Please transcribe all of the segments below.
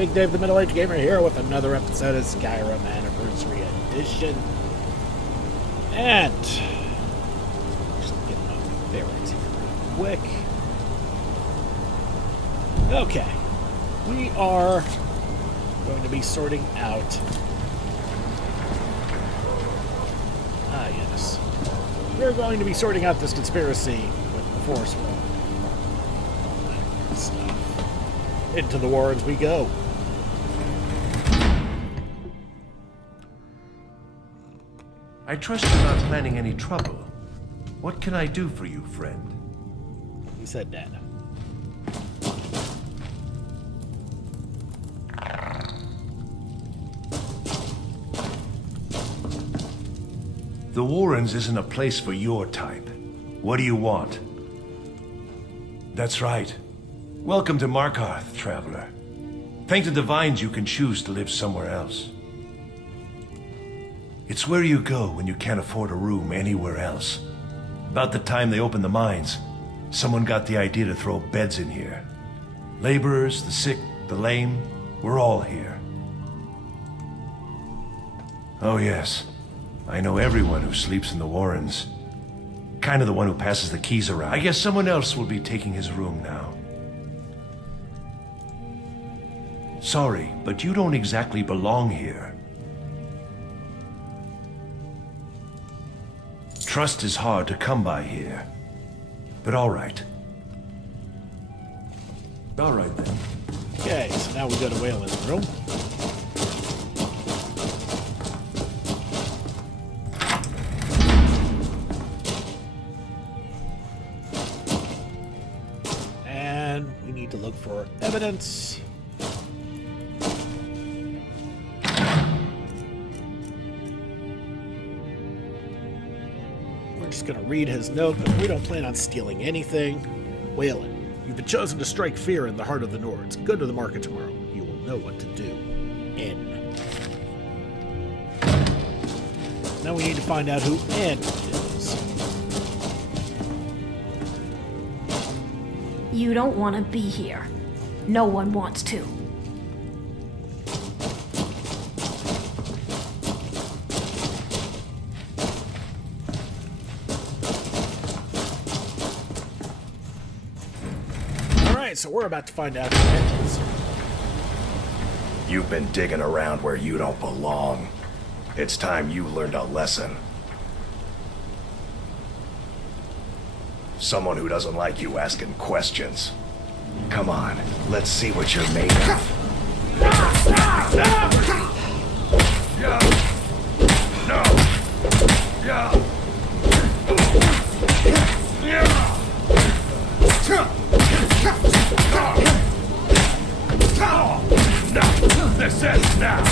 Big Dave the Middle-Aged Gamer here with another episode of Skyrim Anniversary Edition. And just getting my bearings here real quick. Okay. We are going to be sorting out... yes. We're going to be sorting out this conspiracy with the Force Wall. All that good stuff. Into the warrens we go. I trust you're not planning any trouble. What can I do for you, friend? He said that. The Warrens isn't a place for your type. What do you want? That's right. Welcome to Markarth, traveler. Thank the Divines you can choose to live somewhere else. It's where you go when you can't afford a room anywhere else. About the time they opened the mines, someone got the idea to throw beds in here. Laborers, the sick, the lame, we're all here. Oh yes. I know everyone who sleeps in the Warrens. Kind of the one who passes the keys around. I guess someone else will be taking his room now. Sorry, but you don't exactly belong here. Trust is hard to come by here. But all right. All right then. Okay, so now we go to Waylon's room. To look for evidence. We're just going to read his note, but we don't plan on stealing anything. Waylon, you've been chosen to strike fear in the heart of the Nords. Go to the market tomorrow. You will know what to do. N. Now we need to find out who N is. You don't want to be here. No one wants to. Alright, so we're about to find out who it is. You've been digging around where you don't belong. It's time you learned a lesson. Someone who doesn't like you asking questions. Come on, let's see what you're made of. This ends now.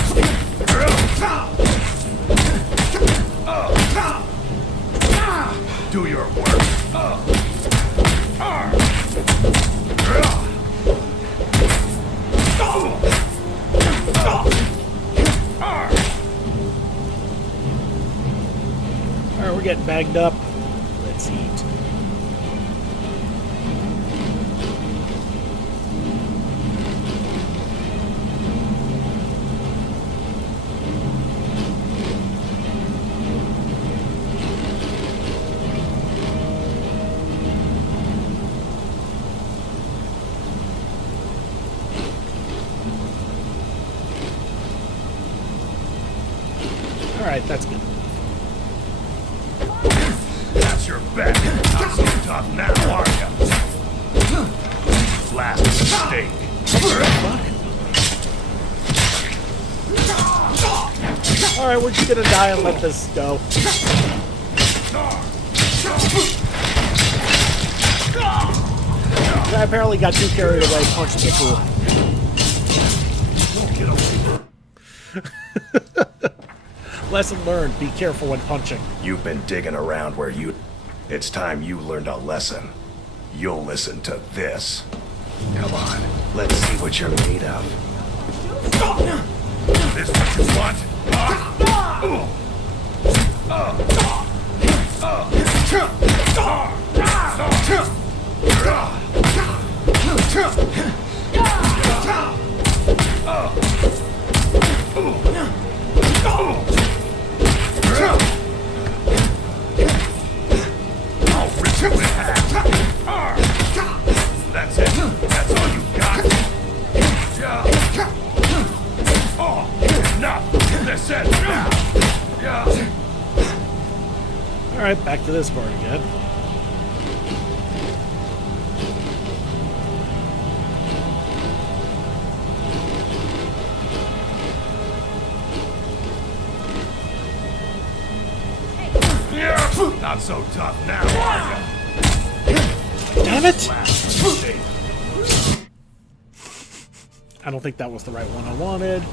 Do your work. Alright, we're getting bagged up. Let's eat. Alright, that's good. That's your bet. Not so tough now, are you? Last mistake. Alright, we're just gonna die and let this go. I apparently got too carried away punching the fool. Lesson learned, be careful when punching. You've been digging around where you... It's time you learned a lesson. You'll listen to this. Come on, let's see what you're made of. This what you want? I'll rip you in half. That's it. That's all you got. Yeah. Oh, enough. That's it. Yeah. Alright, back to this part again. Not so tough now, are you? Damn it! I don't think that was the right one I wanted.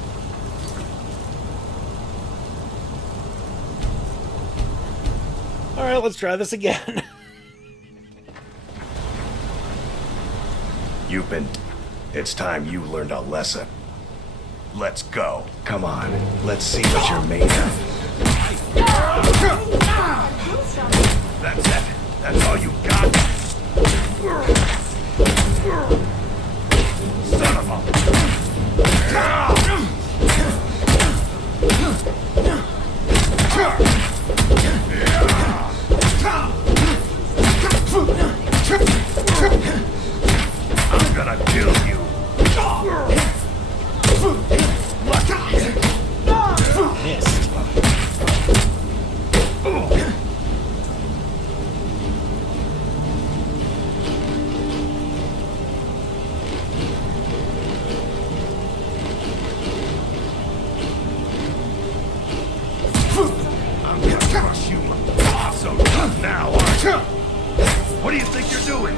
Alright, let's try this again. You've been... It's time you learned a lesson. Let's go. Come on. Let's see what you're made of. That's it. That's all you got. Son of a... I'm gonna kill you. Missed. I'm gonna crush you. So tough now, aren't you? What do you think you're doing?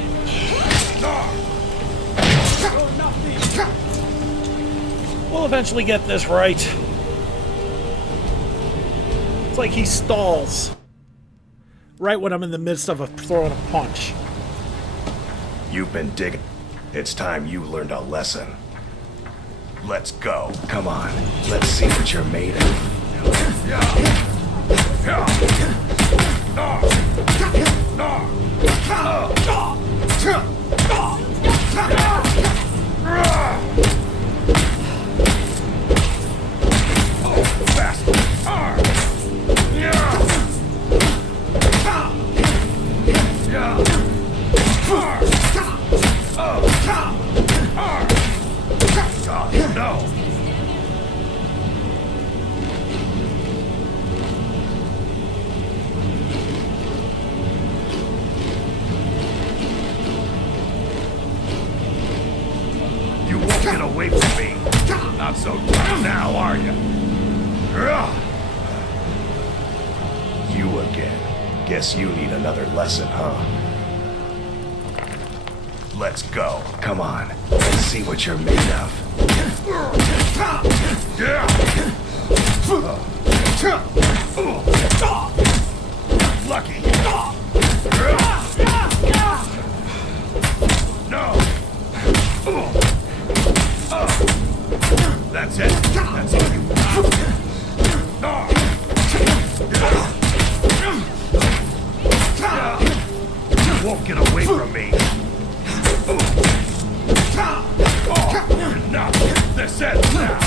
We'll eventually get this right. It's like he stalls. Right when I'm in the midst of throwing a punch. You've been digging. It's time you learned a lesson. Let's go. Come on. Let's see what you're made of. No. You won't get away from me. Not so tough now, are you? You again. Guess you need another lesson, huh? Let's go. Come on. Let's see what you're made of. Lucky. No. That's it. That's all you got. You won't get away from me. Oh, enough. That's it now.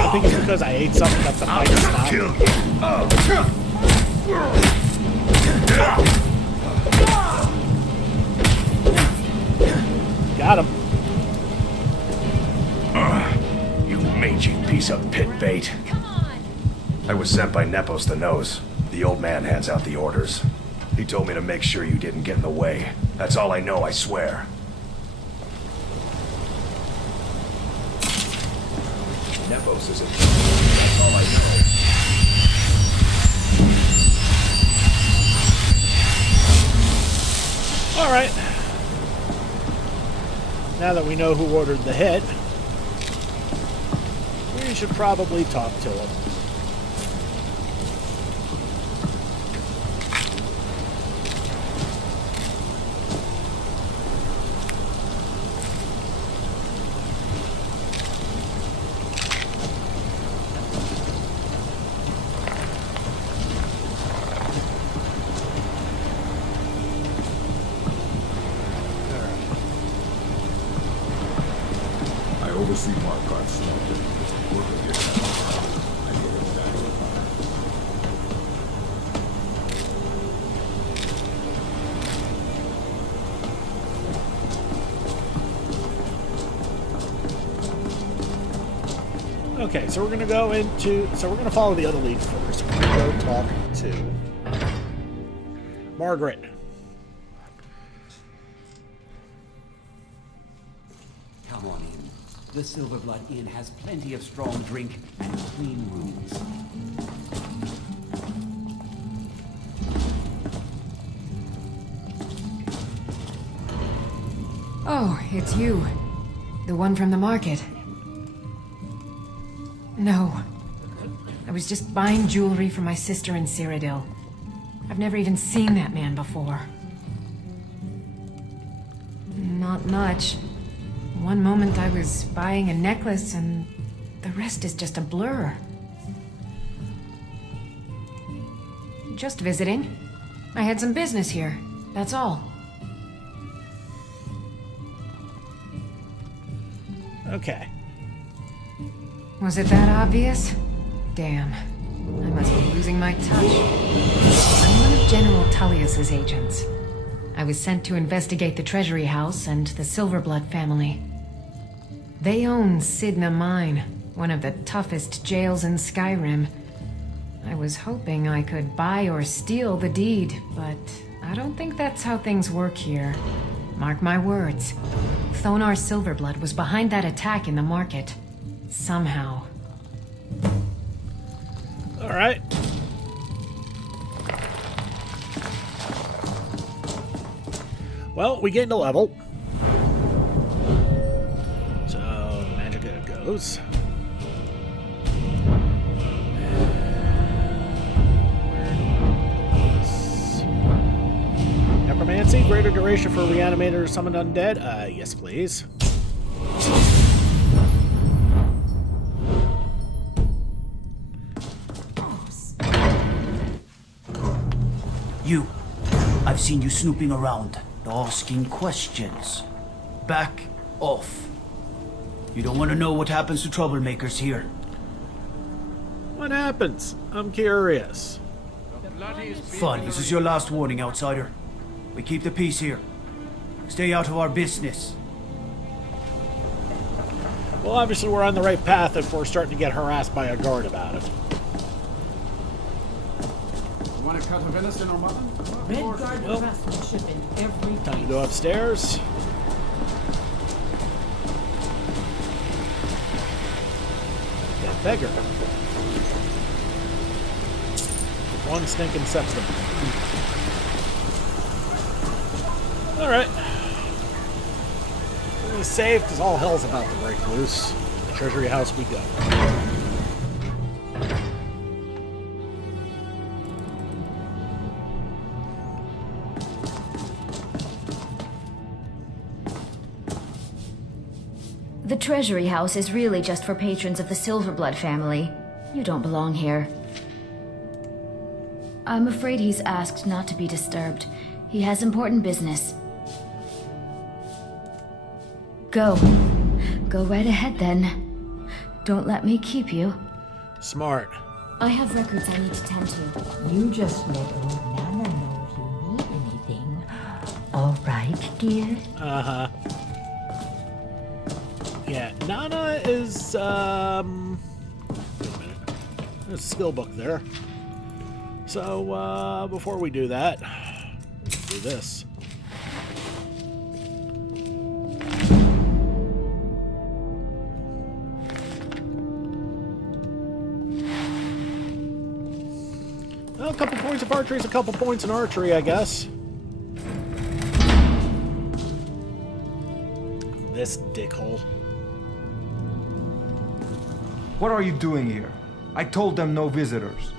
I think it's because I ate something that the fight stopped. Kill you. Got him. You mangy piece of pit bait. I was sent by Nepos the Nose. The old man hands out the orders. He told me to make sure you didn't get in the way. That's all I know, I swear. Nepos is a... That's all I know. Alright. Now that we know who ordered the hit, we should probably talk to him. oversee Markarth's slaughter. Work with your I get it back. Okay, so we're gonna go into. So we're gonna follow the other lead first. We're gonna go talk to Margaret. Come on in. The Silverblood Inn has plenty of strong drink and clean rooms. Oh, it's you. The one from the market. No. I was just buying jewelry for my sister in Cyrodiil. I've never even seen that man before. Not much. One moment I was buying a necklace and the rest is just a blur. Just visiting. I had some business here, that's all. Okay. Was it that obvious? Damn. I must be losing my touch. I'm one of General Tullius's agents. I was sent to investigate the Treasury House and the Silverblood family. They own Cidhna Mine, one of the toughest jails in Skyrim. I was hoping I could buy or steal the deed, but I don't think that's how things work here. Mark my words. Thonar Silverblood was behind that attack in the market. Somehow. All right. Well, we gained a level. So, magic it goes. Necromancy, greater duration for reanimator or summoned undead? Yes, please. You. I've seen you snooping around, asking questions. Back off. You don't want to know what happens to troublemakers here. What happens? I'm curious. Fun. This is your last warning, outsider. We keep the peace here. Stay out of our business. Well, obviously we're on the right path if we're starting to get harassed by a guard about it. Want a cut of venison or mutton? Red Guard craftsmanship in every Time to go upstairs. That beggar. One stinking septum. Alright. We're gonna save because all hell's about to break loose. The Treasury House we go. The Treasury House is really just for patrons of the Silverblood family. You don't belong here. I'm afraid he's asked not to be disturbed. He has important business. Go. Go right ahead then. Don't let me keep you. Smart. I have records I need to tend to. You just let old Nana know if you need anything. All right, dear? Uh-huh. Yeah, Nana is, wait a minute. There's a skill book there. So, before we do that, let's do this. Well, a couple points of archery is a couple points in archery, I guess. This dickhole. What are you doing here? I told them no visitors.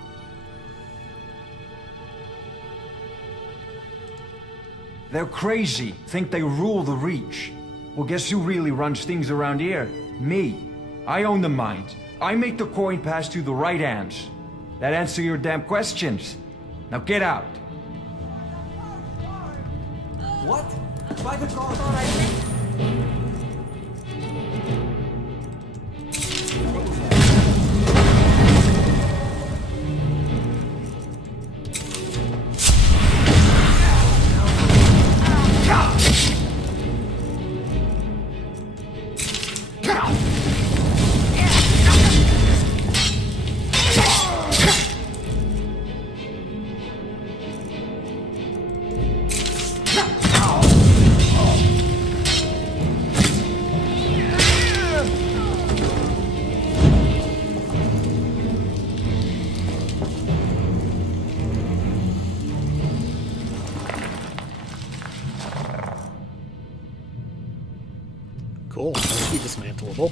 They're crazy, think they rule the Reach. Well, guess who really runs things around here? Me. I own the mines. I make the coin pass to the right hands. That answer your damn questions. Now get out. What? By the god! cool. That'd be dismantleable.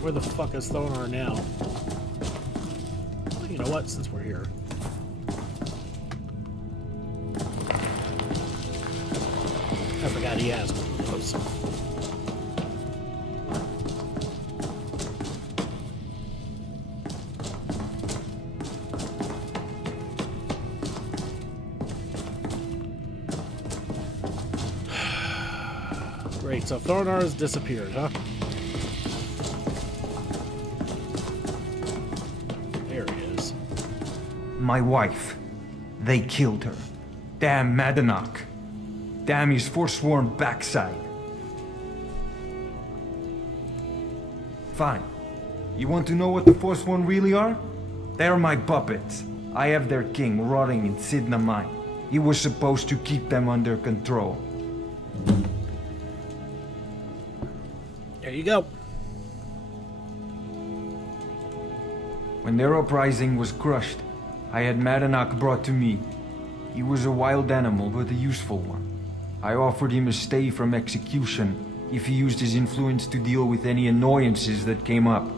Where the fuck is Thonar now? Well, you know what? Since we're here. I forgot he has one of those. Great, so Thonar has disappeared, huh? My wife. They killed her. Damn Madanach. Damn his forsworn backside. Fine. You want to know what the Forsworn really are? They're my puppets. I have their king rotting in Cidhna mine. He was supposed to keep them under control. There you go. When their uprising was crushed, I had Madanach brought to me. He was a wild animal, but a useful one. I offered him a stay from execution if he used his influence to deal with any annoyances that came up.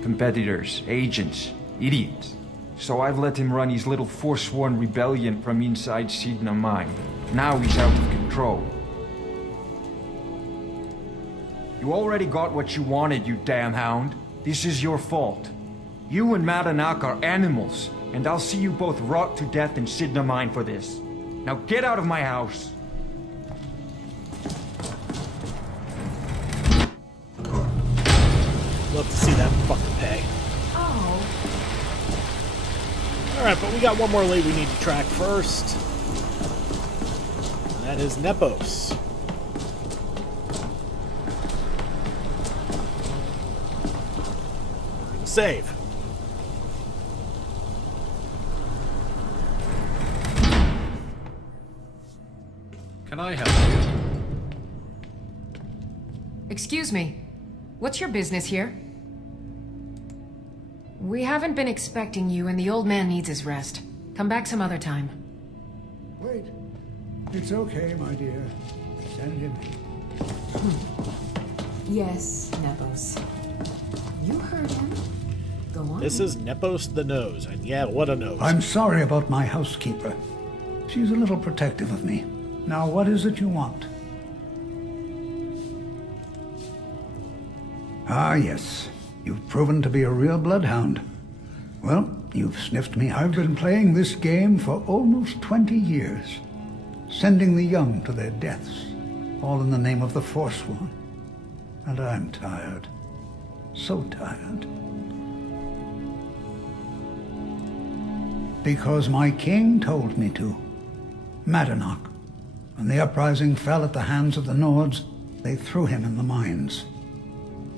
Competitors, agents, idiots. So I've let him run his little forsworn rebellion from inside Cidhna mine. Now he's out of control. You already got what you wanted, you damn hound. This is your fault. You and Madanach are animals. And I'll see you both rot to death in Cidhna mine for this. Now get out of my house! Love to see that fucking pay. Oh. Alright, but we got one more lead we need to track first. And that is Nepos. Save. Can I help you? Excuse me. What's your business here? We haven't been expecting you, and the old man needs his rest. Come back some other time. Wait. It's okay, my dear. Send him. Yes, Nepos. You heard him. Go on. This is Nepos the Nose, and yeah, what a nose. I'm sorry about my housekeeper. She's a little protective of me. Now, what is it you want? Ah, yes. You've proven to be a real bloodhound. Well, you've sniffed me. I've been playing this game for almost 20 years. Sending the young to their deaths. All in the name of the Forsworn. And I'm tired. So tired. Because my king told me to. Madanach. When the uprising fell at the hands of the Nords, they threw him in the mines.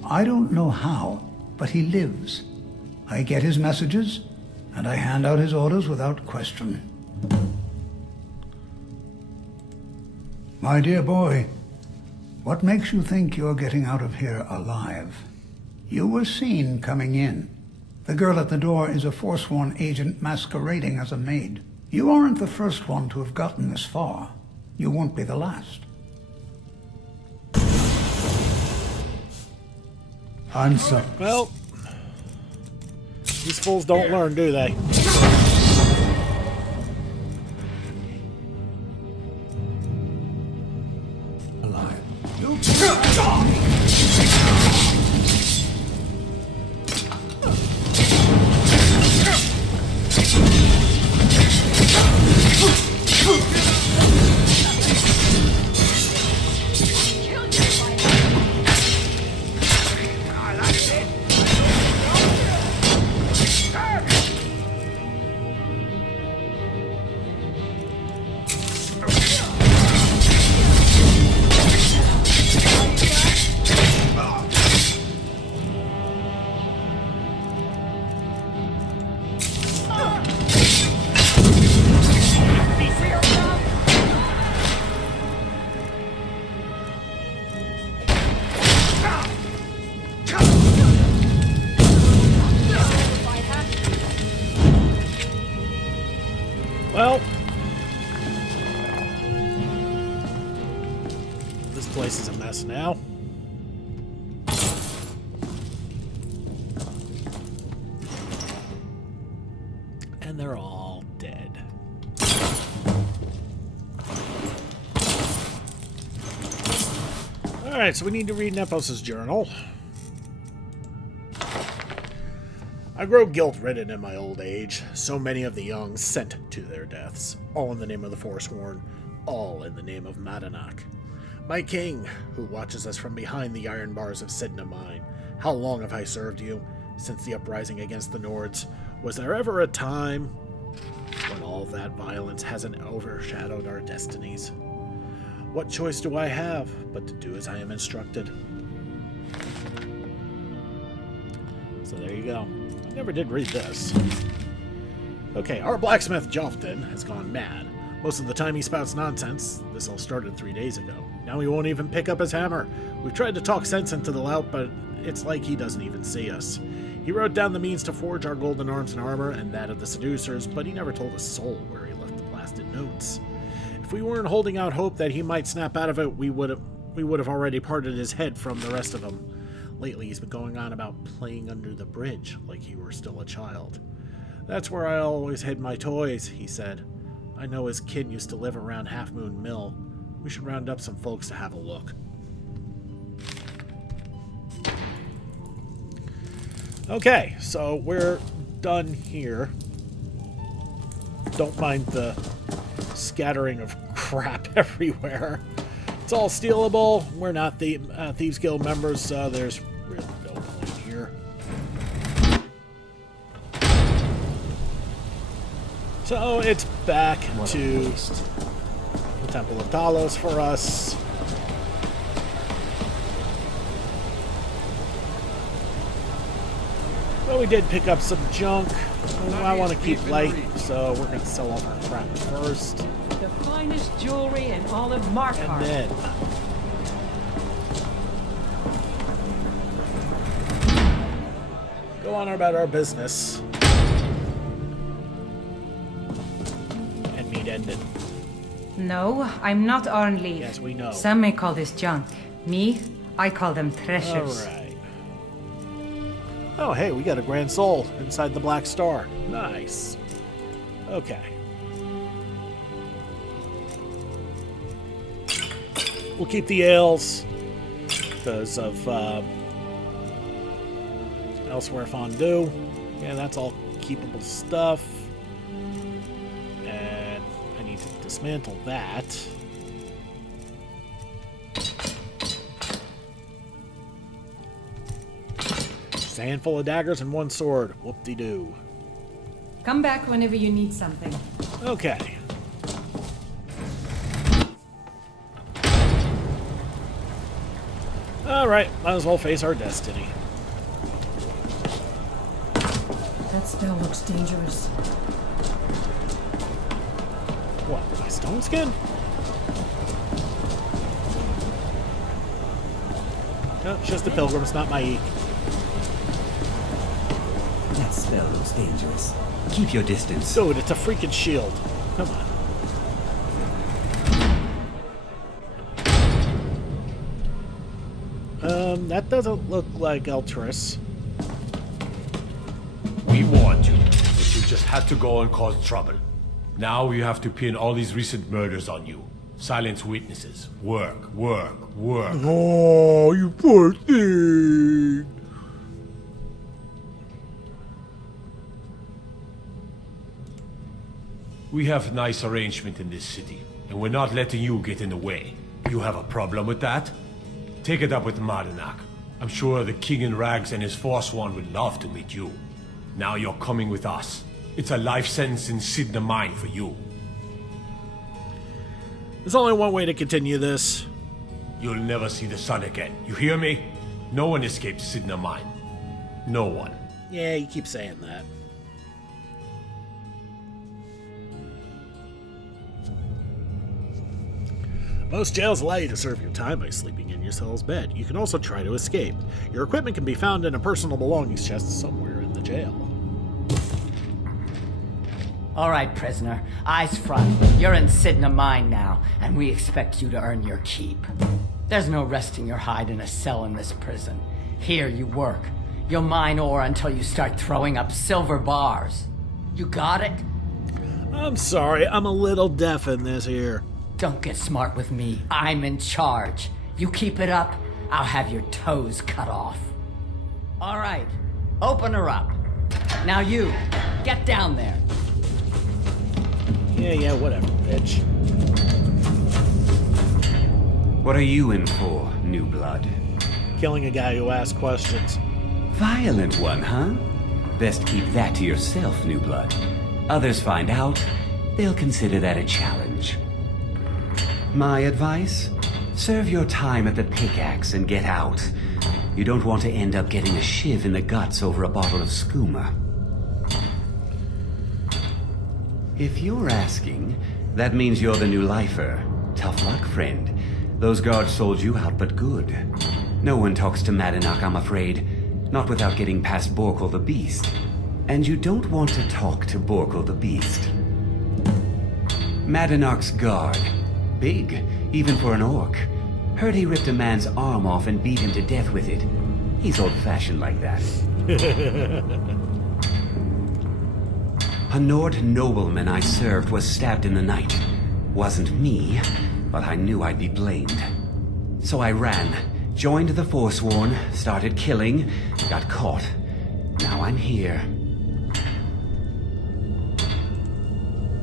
I don't know how, but he lives. I get his messages, and I hand out his orders without question. My dear boy, what makes you think you're getting out of here alive? You were seen coming in. The girl at the door is a Forsworn agent masquerading as a maid. You aren't the first one to have gotten this far. You won't be the last. I'm sorry. Well, these fools don't learn, do they? Alive. This place is a mess now. And they're all dead. Alright, so we need to read Nepos' journal. I grow guilt-ridden in my old age. So many of the young sent to their deaths. All in the name of the Forsworn. All in the name of Madanak. My king, who watches us from behind the iron bars of Cidhna mine. How long have I served you? Since the uprising against the Nords. Was there ever a time when all that violence hasn't overshadowed our destinies? What choice do I have but to do as I am instructed? So there you go. I never did read this. Okay, our blacksmith Jofton has gone mad. Most of the time he spouts nonsense. This all started 3 days ago. Now he won't even pick up his hammer. We've tried to talk sense into the lout, but it's like he doesn't even see us. He wrote down the means to forge our golden arms and armor and that of the seducers, but he never told a soul where he left the blasted notes. If we weren't holding out hope that he might snap out of it, we would have already parted his head from the rest of them. Lately, he's been going on about playing under the bridge, like he were still a child. That's where I always hid my toys, he said. I know his kin used to live around Half Moon Mill. We should round up some folks to have a look. Okay, so we're done here. Don't mind the scattering of crap everywhere. It's all stealable. We're not the Thieves Guild members, so there's really no point here. So it's back to the Temple of Talos for us. Well, we did pick up some junk. I want to keep light, so we're going to sell off our crap first. The finest jewelry in all of Markarth. And then go on about our business. And meet ended. No, I'm not on leave. Yes, we know. Some may call this junk. Me, I call them treasures. Alright. Oh, hey, we got a Grand Soul inside the Black Star. Nice. Okay. We'll keep the ales because of Elsewhere Fondue. Yeah, that's all keepable stuff. And I need to dismantle that. Just a handful of daggers and one sword. Whoop-de-doo. Come back whenever you need something. Okay. Alright, might as well face our destiny. That spell looks dangerous. What, my stone skin? No, it's just a pilgrim, it's not my eek. That spell looks dangerous. Keep your distance. Dude, it's a freaking shield. Come on. That doesn't look like Eltris. We warned you, but you just had to go and cause trouble. Now you have to pin all these recent murders on you. Silence witnesses. Work, work, work. Oh, you poor thing. We have nice arrangement in this city, and we're not letting you get in the way. You have a problem with that? Take it up with Madanak. I'm sure the King in Rags and his Forsworn would love to meet you. Now you're coming with us. It's a life sentence in Cidhna Mine for you. There's only one way to continue this. You'll never see the sun again. You hear me? No one escapes Cidhna Mine. No one. Yeah, you keep saying that. Most jails allow you to serve your time by sleeping in your cell's bed. You can also try to escape. Your equipment can be found in a personal belongings chest somewhere in the jail. All right, prisoner. Eyes front. You're in Cidhna Mine now, and we expect you to earn your keep. There's no resting your hide in a cell in this prison. Here you work. You'll mine ore until you start throwing up silver bars. You got it? I'm sorry, I'm a little deaf in this here. Don't get smart with me. I'm in charge. You keep it up, I'll have your toes cut off. All right, open her up. Now you, get down there. Yeah, whatever, bitch. What are you in for, new blood? Killing a guy who asks questions. Violent one, huh? Best keep that to yourself, new blood. Others find out, they'll consider that a challenge. My advice? Serve your time at the pickaxe and get out. You don't want to end up getting a shiv in the guts over a bottle of skooma. If you're asking, that means you're the new lifer. Tough luck, friend. Those guards sold you out, but good. No one talks to Madanach, I'm afraid. Not without getting past Borkul the Beast. And you don't want to talk to Borkul the Beast. Madanach's guard. Big, even for an orc. Heard he ripped a man's arm off and beat him to death with it. He's old-fashioned like that. A Nord nobleman I served was stabbed in the night. Wasn't me, but I knew I'd be blamed. So I ran, joined the Forsworn, started killing, got caught. Now I'm here.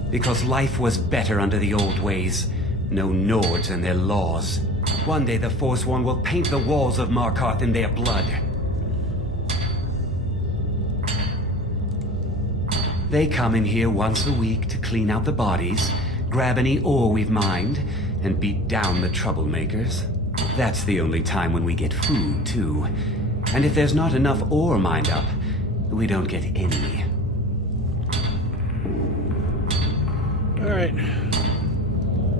Because life was better under the old ways. No Nords and their laws. One day the Forsworn will paint the walls of Markarth in their blood. They come in here once a week to clean out the bodies, grab any ore we've mined, and beat down the troublemakers. That's the only time when we get food, too. And if there's not enough ore mined up, we don't get any. Alright.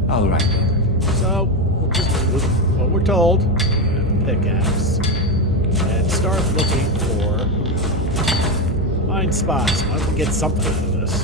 Alright then. So, we'll just do what we're told. Have a pickaxe. And start looking for mine spots. I can get something out of this.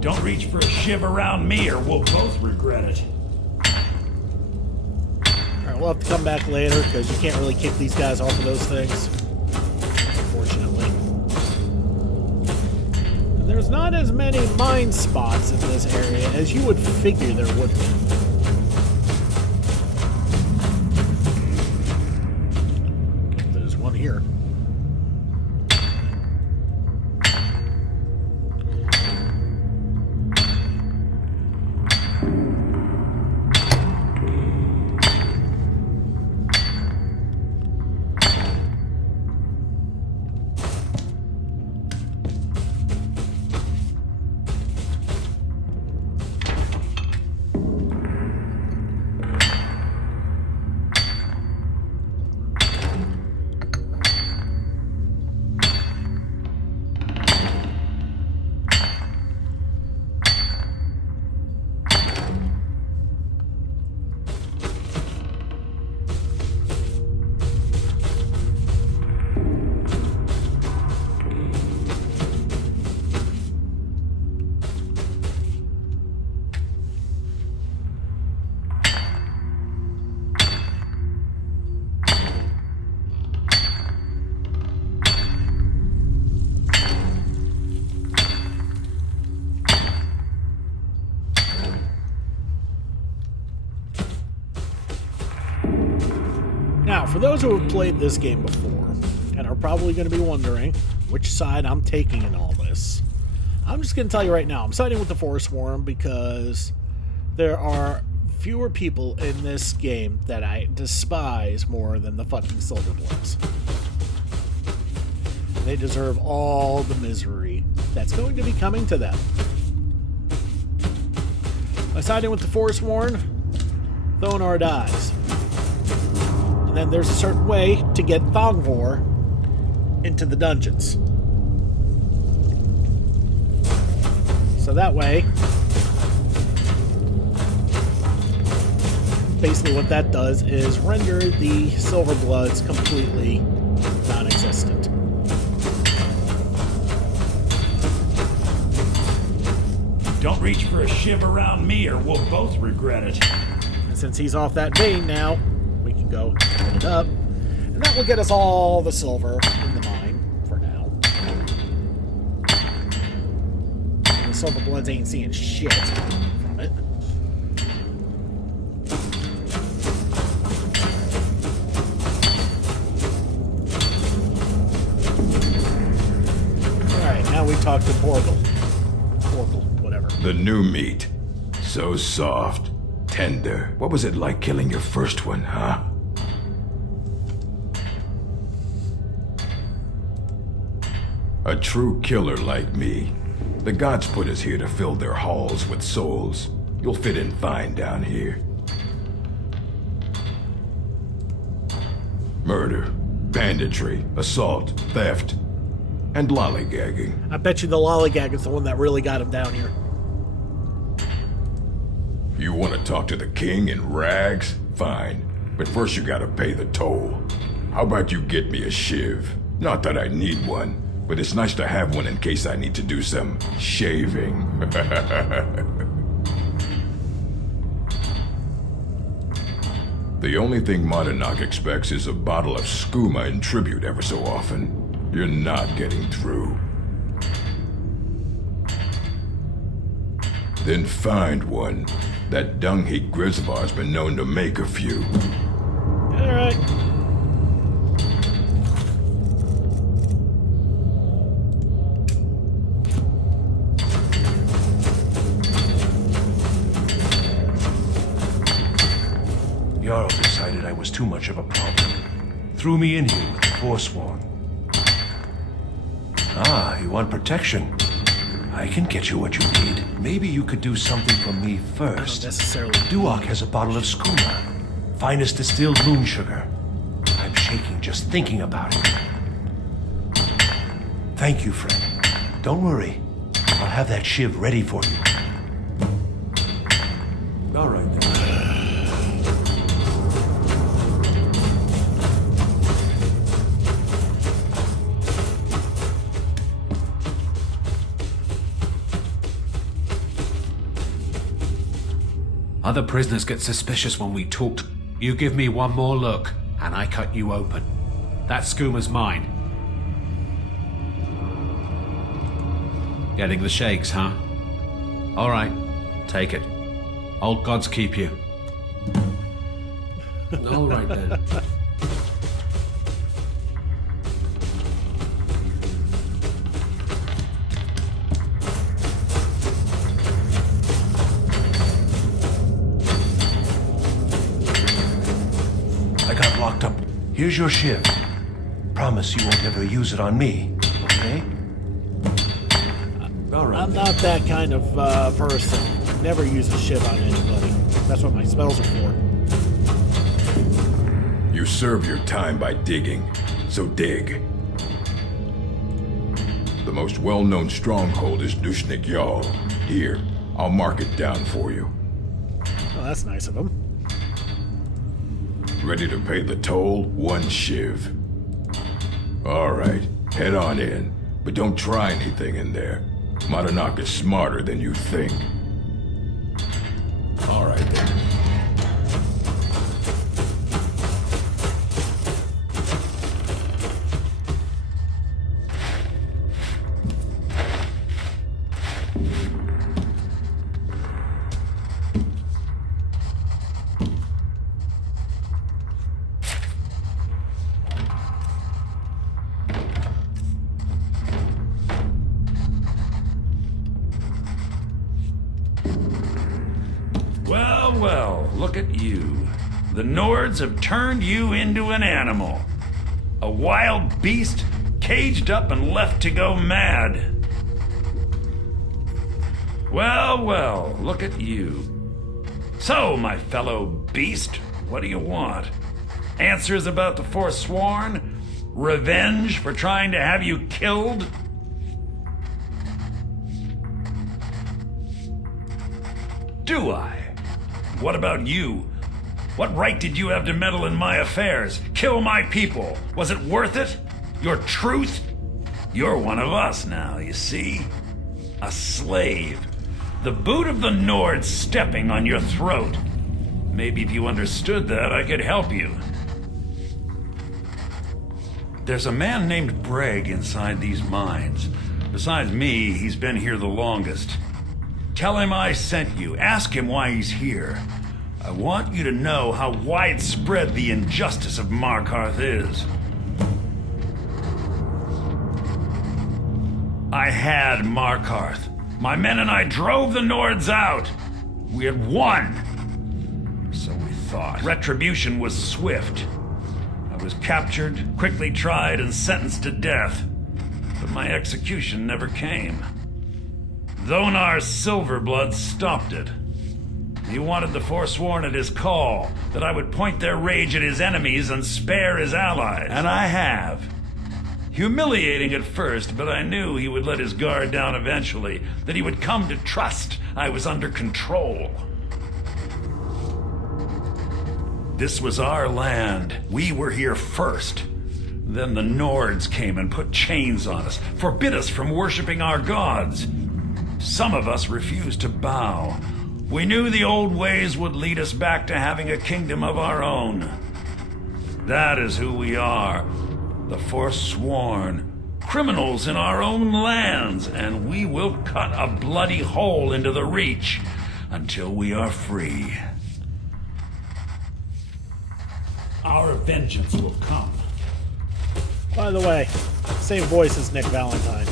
Don't reach for a shiv around me or we'll both regret it. Alright, we'll have to come back later because you can't really kick these guys off of those things. Unfortunately. And there's not as many mine spots in this area as you would figure there would be. There's one here. Now, for those who have played this game before, and are probably going to be wondering which side I'm taking in all this, I'm just going to tell you right now, I'm siding with the Forsworn because there are fewer people in this game that I despise more than the fucking Silverbloods. They deserve all the misery that's going to be coming to them. By siding with the Forsworn, Thonar dies. And then there's a certain way to get Thongvor into the dungeons. So that way, basically what that does is render the Silver Bloods completely non-existent. Don't reach for a shiv around me or we'll both regret it. And since he's off that vein now, we can go hit it up. And that will get us all the silver in the mine for now. And the Silver Bloods ain't seeing shit from it. Alright, now we talk to Portal. Whatever. The new meat. So soft. Tender. What was it like killing your first one, huh? A true killer like me. The gods put us here to fill their halls with souls. You'll fit in fine down here. Murder, banditry, assault, theft, and lollygagging. I bet you the lollygag is the one that really got him down here. You want to talk to the king in rags? Fine. But first you gotta pay the toll. How about you get me a shiv? Not that I need one, but it's nice to have one in case I need to do some shaving. The only thing Monadnock expects is a bottle of skooma in tribute ever so often. You're not getting through. Then find one. That dung-heap Grisvar's been known to make a few. Alright. Jarl decided I was too much of a problem. Threw me in here with the Forsworn. Ah, you want protection? I can get you what you need. Maybe you could do something for me first. Not necessarily. Duok has a bottle of skooma. Finest distilled moon sugar. I'm shaking just thinking about it. Thank you, friend. Don't worry. I'll have that shiv ready for you. All right, then. Other prisoners get suspicious when we talked. You give me one more look, and I cut you open. That skooma's mine. Getting the shakes, huh? All right, take it. Old gods keep you. All right then. Locked up. Here's your shiv. Promise you won't ever use it on me, okay? All right. I'm not that kind of person. Never use a shiv on anybody. That's what my spells are for. You serve your time by digging, so dig. The most well-known stronghold is Dushnik Yal. Here, I'll mark it down for you. Oh, that's nice of him. Ready to pay the toll? 1 shiv. All right, head on in, but don't try anything in there. Monadnock is smarter than you think. All right then. Well, look at you. The Nords have turned you into an animal. A wild beast caged up and left to go mad. Well, look at you. So, my fellow beast, what do you want? Answers about the Forsworn? Revenge for trying to have you killed? Do I? What about you? What right did you have to meddle in my affairs? Kill my people? Was it worth it? Your truth? You're one of us now, you see? A slave. The boot of the Nord stepping on your throat. Maybe if you understood that, I could help you. There's a man named Breg inside these mines. Besides me, he's been here the longest. Tell him I sent you. Ask him why he's here. I want you to know how widespread the injustice of Markarth is. I had Markarth. My men and I drove the Nords out. We had won. So we thought. Retribution was swift. I was captured, quickly tried, and sentenced to death. But my execution never came. Thonar's Silverblood stopped it. He wanted the Forsworn at his call, that I would point their rage at his enemies and spare his allies. And I have. Humiliating at first, but I knew he would let his guard down eventually, that he would come to trust I was under control. This was our land. We were here first. Then the Nords came and put chains on us, forbid us from worshipping our gods. Some of us refused to bow. We knew the old ways would lead us back to having a kingdom of our own. That is who we are. The Forsworn. Criminals in our own lands, and we will cut a bloody hole into the Reach until we are free. Our vengeance will come. By the way, same voice as Nick Valentine.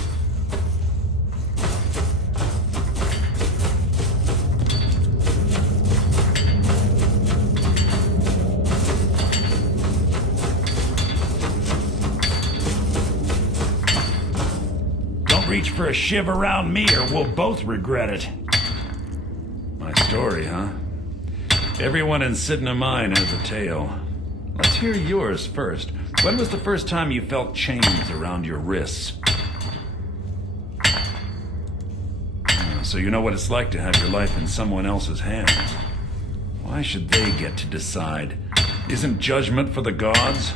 Don't reach for a shiv around me or we'll both regret it. My story, huh? Everyone in Cidhna Mine has a tale. Let's hear yours first. When was the first time you felt chains around your wrists? So you know what it's like to have your life in someone else's hands. Why should they get to decide? Isn't judgment for the gods?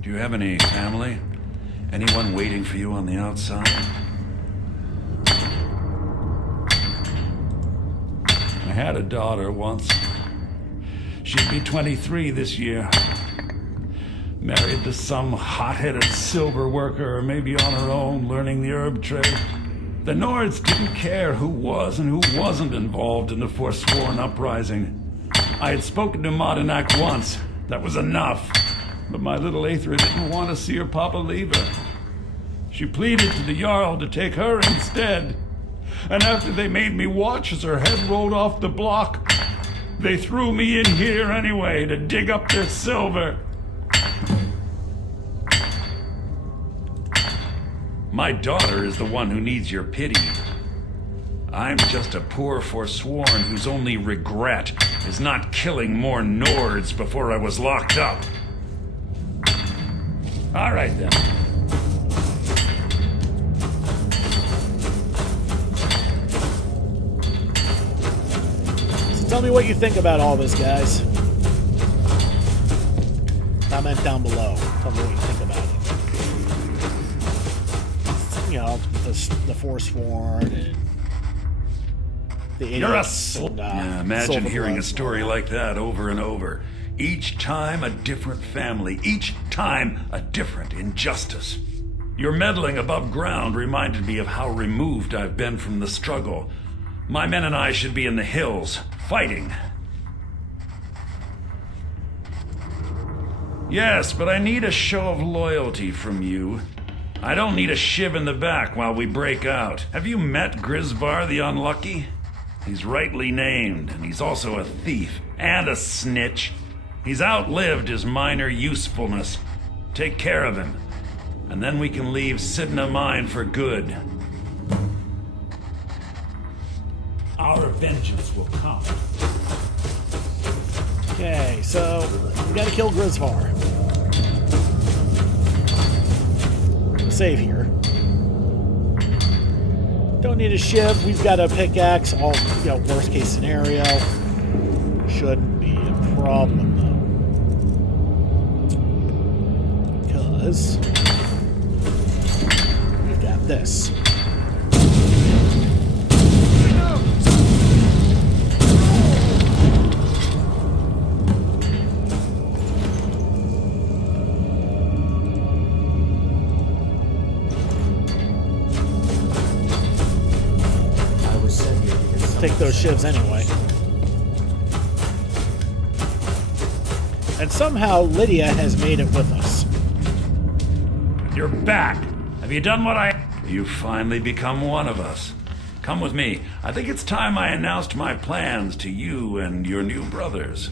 Do you have any family? Anyone waiting for you on the outside? I had a daughter once. She'd be 23 this year. Married to some hot-headed silver worker, or maybe on her own, learning the herb trade. The Nords didn't care who was and who wasn't involved in the Forsworn uprising. I had spoken to Modinak once. That was enough. But my little Aethra didn't want to see her papa leave her. She pleaded to the Jarl to take her instead. And after they made me watch as her head rolled off the block, they threw me in here anyway to dig up their silver. My daughter is the one who needs your pity. I'm just a poor Forsworn whose only regret is not killing more Nords before I was locked up. All right, then. So tell me what you think about all this, guys. Comment down below. Tell me what you think about it. You know, the Forsworn and the idiots. Imagine hearing a story like that over and over. Each time a different family. Each time a different injustice. Your meddling above ground reminded me of how removed I've been from the struggle. My men and I should be in the hills, fighting. Yes, but I need a show of loyalty from you. I don't need a shiv in the back while we break out. Have you met Grisvar the Unlucky? He's rightly named, and he's also a thief and a snitch. He's outlived his minor usefulness. Take care of him, and then we can leave Cidhna Mine for good. Our vengeance will come. Okay, so we gotta kill Grisvar. Save here. Don't need a shiv. We've got a pickaxe. All, worst case scenario. Shouldn't be a problem, though. Because we've got this. Take those shivs anyway. And somehow Lydia has made it with us. You're back. Have you done what I... You've finally become one of us. Come with me. I think it's time I announced my plans to you and your new brothers.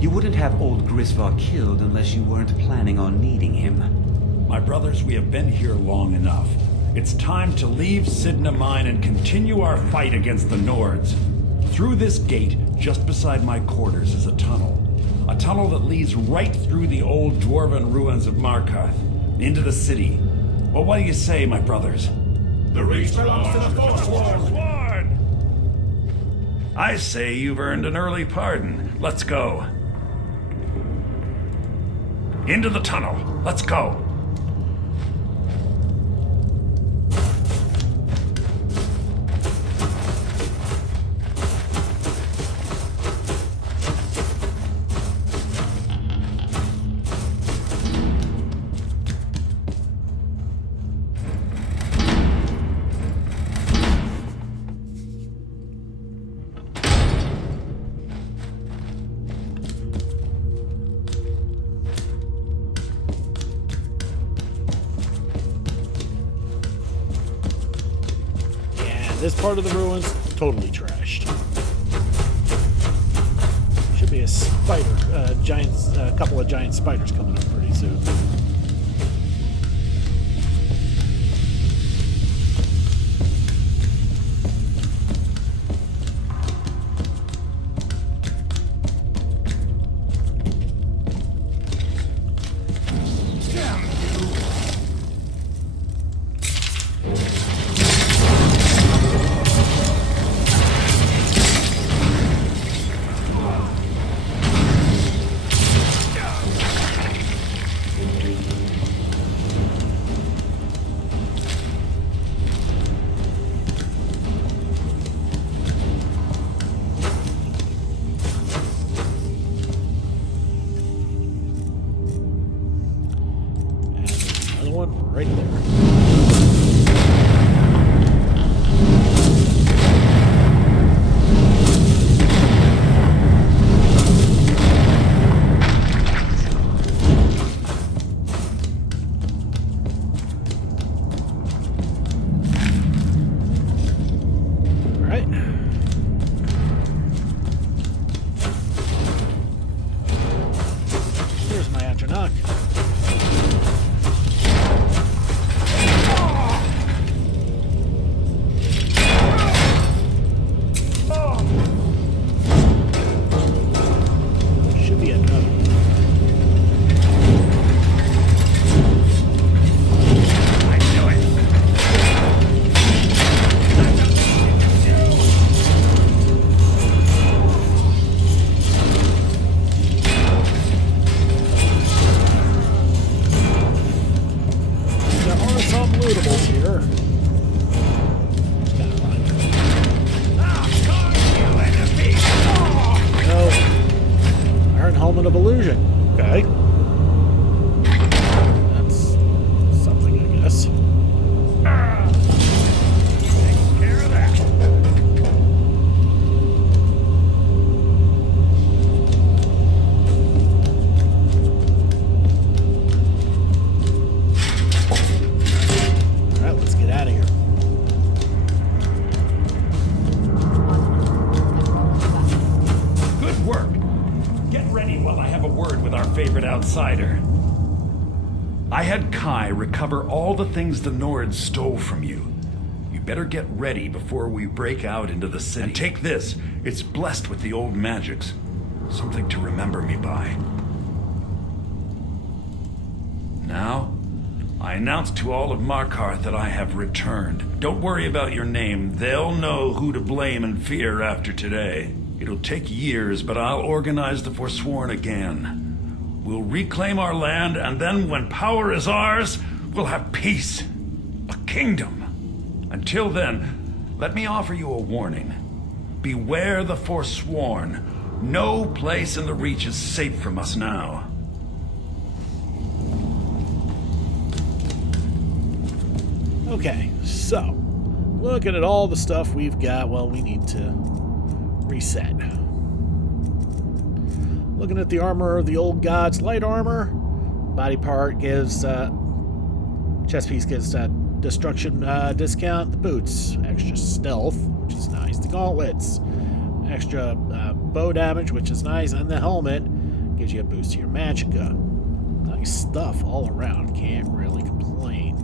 You wouldn't have old Grisvar killed unless you weren't planning on needing him. My brothers, we have been here long enough. It's time to leave Cidhna Mine and continue our fight against the Nords. Through this gate, just beside my quarters, is a tunnel. A tunnel that leads right through the old dwarven ruins of Markarth, into the city. Well, what do you say, my brothers? The reach belongs to the Forsworn! I say you've earned an early pardon. Let's go. Into the tunnel. Let's go. This part of the ruins, totally trashed. Should be a spider, a couple of giant spiders coming up pretty soon. Right there. Of illusion. Okay. That's something, I guess. Take care of that. Alright, let's get out of here. Good work. Get ready while I have a word with our favorite outsider. I had Kai recover recover all the things the Nords stole from you. You better get ready before we break out into the city. And take this. It's blessed with the old magics. Something to remember me by. Now, I announce to all of Markarth that I have returned. Don't worry about your name. They'll know who to blame and fear after today. It'll take years, but I'll organize the Forsworn again. We'll reclaim our land, and then when power is ours, we'll have peace. A kingdom. Until then, let me offer you a warning. Beware the Forsworn. No place in the Reach is safe from us now. Okay, so, looking at all the stuff we've got, well, we need to reset. Looking at the armor of the old gods, light armor, body part gives, chest piece gives destruction discount, the boots, extra stealth, which is nice, the gauntlets, extra bow damage, which is nice, and the helmet gives you a boost to your magicka. Nice stuff all around, can't really complain.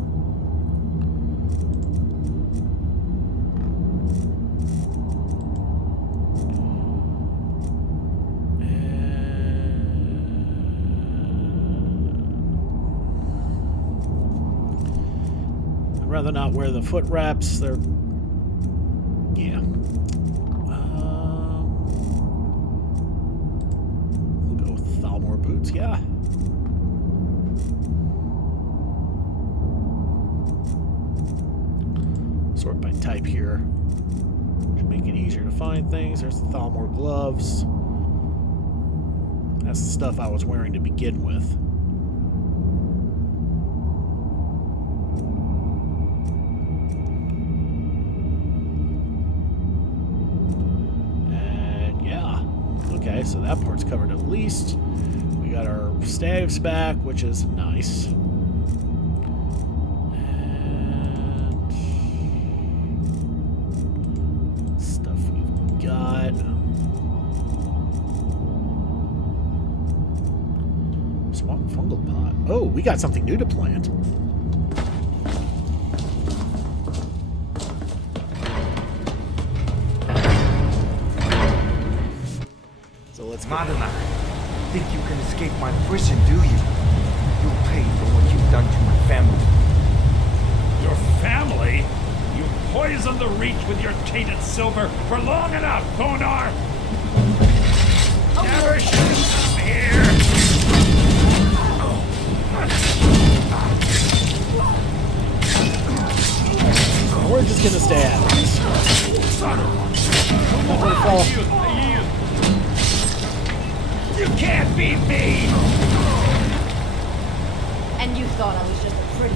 Rather not wear the foot wraps. They're, yeah. We'll go with the Thalmor boots. Yeah. Sort by type here. Should make it easier to find things. There's the Thalmor gloves. That's the stuff I was wearing to begin with. Okay, so that part's covered at least. We got our staves back, which is nice. And stuff we've got. Swamp fungal pot. Oh, we got something new to plant. Madonna, think you can escape my prison, do you? You'll pay for what you've done to my family. Your family? You poisoned the Reach with your tainted silver for long enough, Thonar! Never should have come here! We're just gonna stay at this. Not gonna fall. You can't beat me! And you thought I was just a pretty...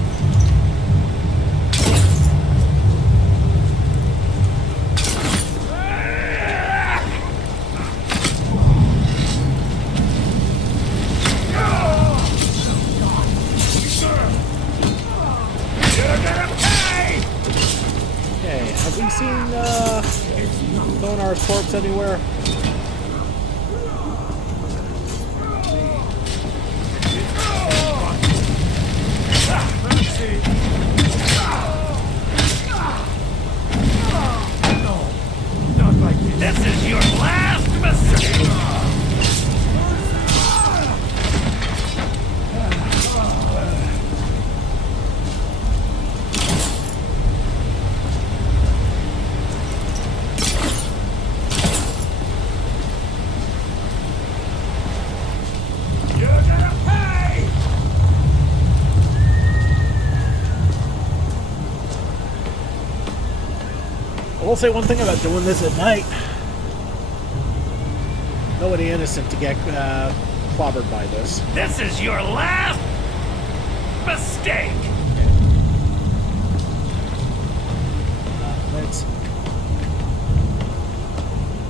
You're gonna pay! Okay, have we seen Thonar's corpse anywhere? This is your last mistake! You're gonna pay! I will say one thing about doing this at night. Nobody innocent to get clobbered by this. This is your last mistake! Let's...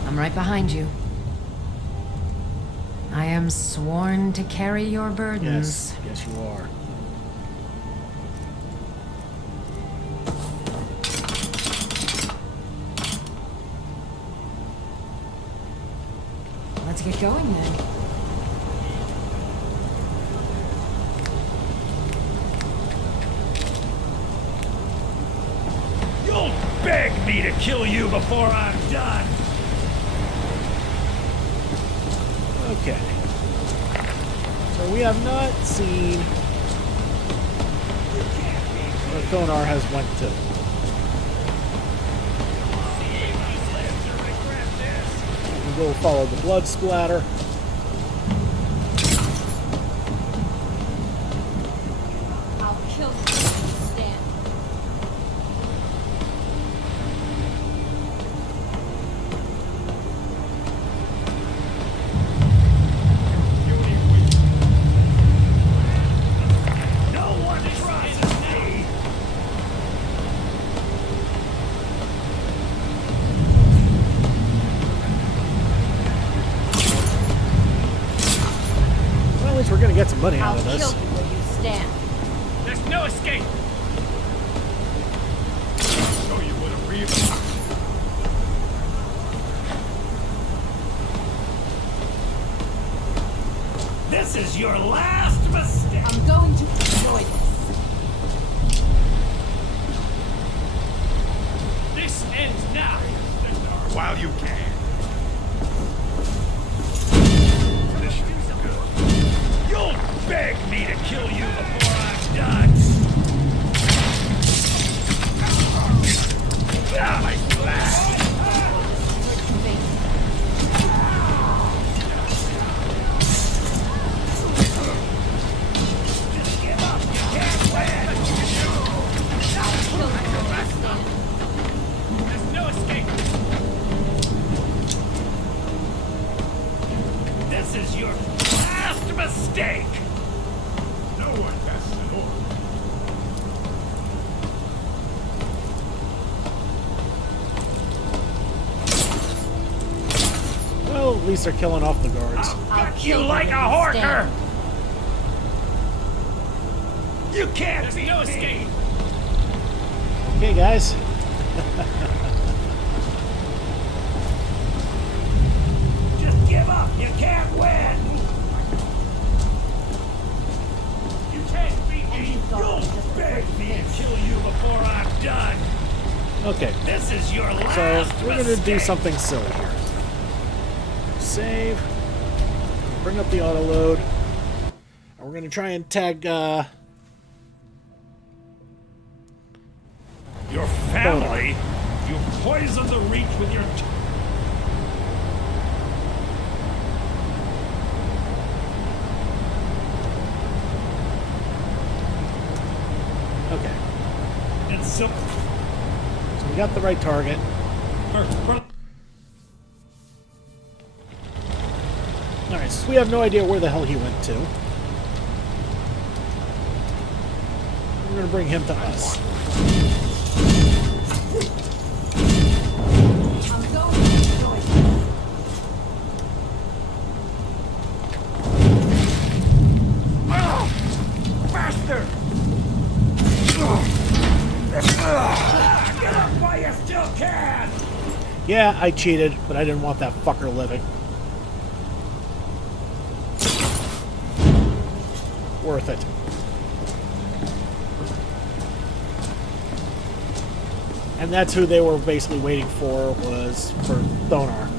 I'm right behind you. I am sworn to carry your burdens. Yes, you are. Let's get going then. beg me to kill you before I'm done. Okay. So we have not seen where Thonar has went to. We will follow the blood splatter. I'll kill you if you stand. No one tries me. Well, at least we're going to get some money out I'll of kill this. you where you stand. There's no escape. Show you what a real. This is your last mistake. I'm going to enjoy this. This ends now. While you can. Finish it good. You'll beg me to kill you before I'm done. Ah, my glass. Just give up. You can't win. I'll kill you where you stand. There's no escape. This is your last mistake. No one passes an order. Well, at least they're killing off the guards. I'll You kill like where a you horker. stand. You can't. There's no escape. Okay, guys. Just give up. You can't win. You can't beat And me. you thought it was You'll just a beg pretty me to face. kill you before I'm done. Okay. This is your So last we're going to do mistake. something silly here. Save. Bring up the auto load. And we're going to try and tag Your family? You poisoned the Reach with your... Okay. And so... So we got the right target. Alright, so we have no idea where the hell he went to. We're going to bring him to us. I'm going to enjoy this. Faster! Get up while you still can! Yeah, I cheated, but I didn't want that fucker living. Worth it. And that's who they were basically waiting for, was for Thonar.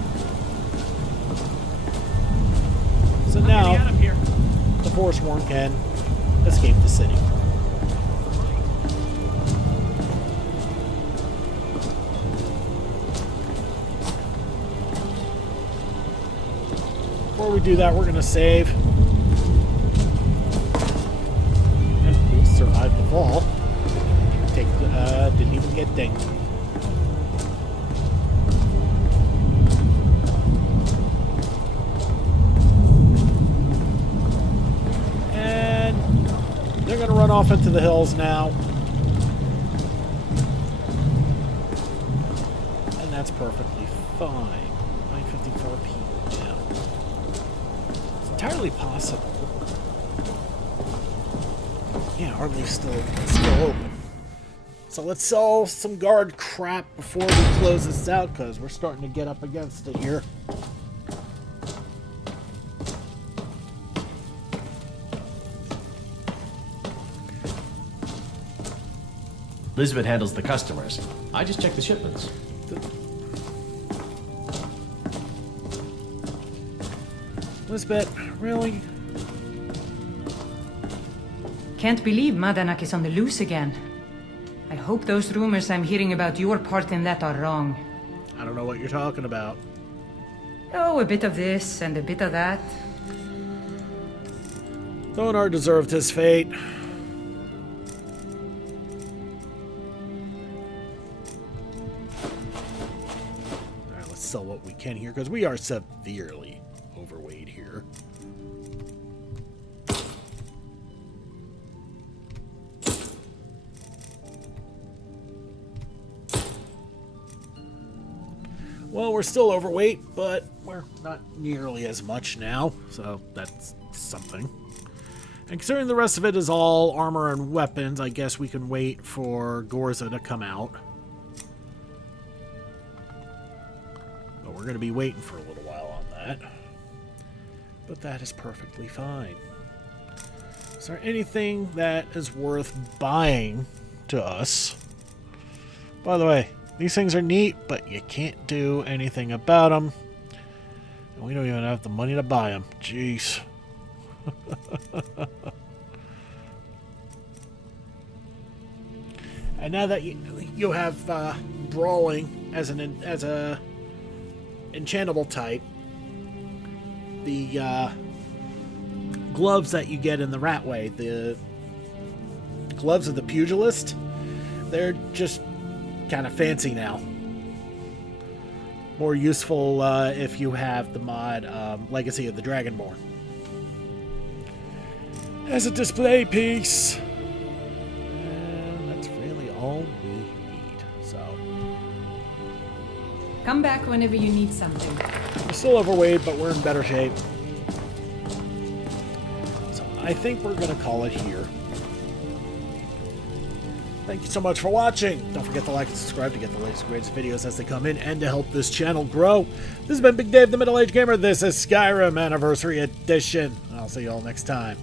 So now, the Forsworn can escape the city. Before we do that, we're going to save. And we survived the fall. Didn't even get dinged. And they're going to run off into the hills now. And that's perfectly fine. 9:54 p.m. It's entirely possible. Yeah, Arley's still open. So let's sell some guard crap before we close this out, because we're starting to get up against it here. Elizabeth handles the customers. I just check the shipments. Elizabeth, really? Can't believe Madanak is on the loose again. I hope those rumors I'm hearing about your part in that are wrong. I don't know what you're talking about. Oh, a bit of this and a bit of that. Thonar deserved his fate. Alright, let's sell what we can here, because we are severely overweight here. Well, we're still overweight, but we're not nearly as much now, so that's something. And considering the rest of it is all armor and weapons, I guess we can wait for Gorza to come out. But we're going to be waiting for a little while on that. But that is perfectly fine. Is there anything that is worth buying to us? By the way, these things are neat, but you can't do anything about them. And we don't even have the money to buy them. Jeez. And now that you have brawling as a enchantable type, the gloves that you get in the Ratway, the gloves of the pugilist, they're just kind of fancy now. More useful if you have the mod Legacy of the Dragonborn as a display piece. And that's really all we need. So Come back whenever you need something. we're still overweight, but we're in better shape. So I think we're going to call it here. Thank you so much for watching. Don't forget to like and subscribe to get the latest greatest videos as they come in and to help this channel grow. This has been Big Dave, the Middle-Aged Gamer. This is Skyrim Anniversary Edition. I'll see you all next time.